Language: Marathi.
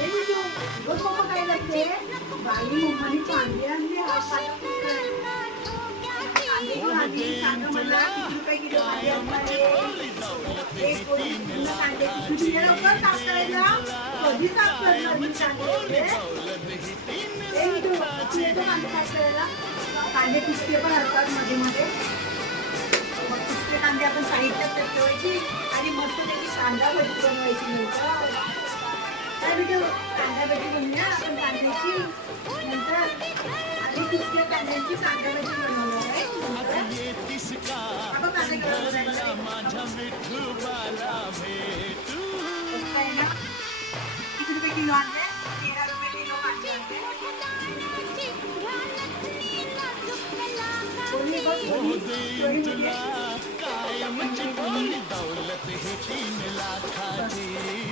ए बिटू, बघ बाबा काय लागते. बाई मम्मानी कांदे आणले. हा कांदा कुठे आहे? कांदे घेऊन आली. सांगा मला किती रुपये किलो कांदे आणणार आहे? एक पोळी पूर्ण कांद्याची पिशवी घे लवकर साफ करायला. कधी साफ करणार मी कांदे? ए बिटू, तू येतो कांदे साफ करायला? कांदे पिशवे पण असतात मध्ये मध्ये. मग पिशवे कांदे आपण साईडला ठेवायची आणि मस्त त्याची कांदा भजी बनवायची नंतर. काय बेटा कांदा भजी बनवूया आपण कांद्याची नंतर आणि पिशव्या कांद्यांची कांदा भजी बनवणार आहे नंतर. आपण कांदे किती रुपये किलो आणले? 13 रुपये किलो कांदे आणले. कोणी बघ कोणी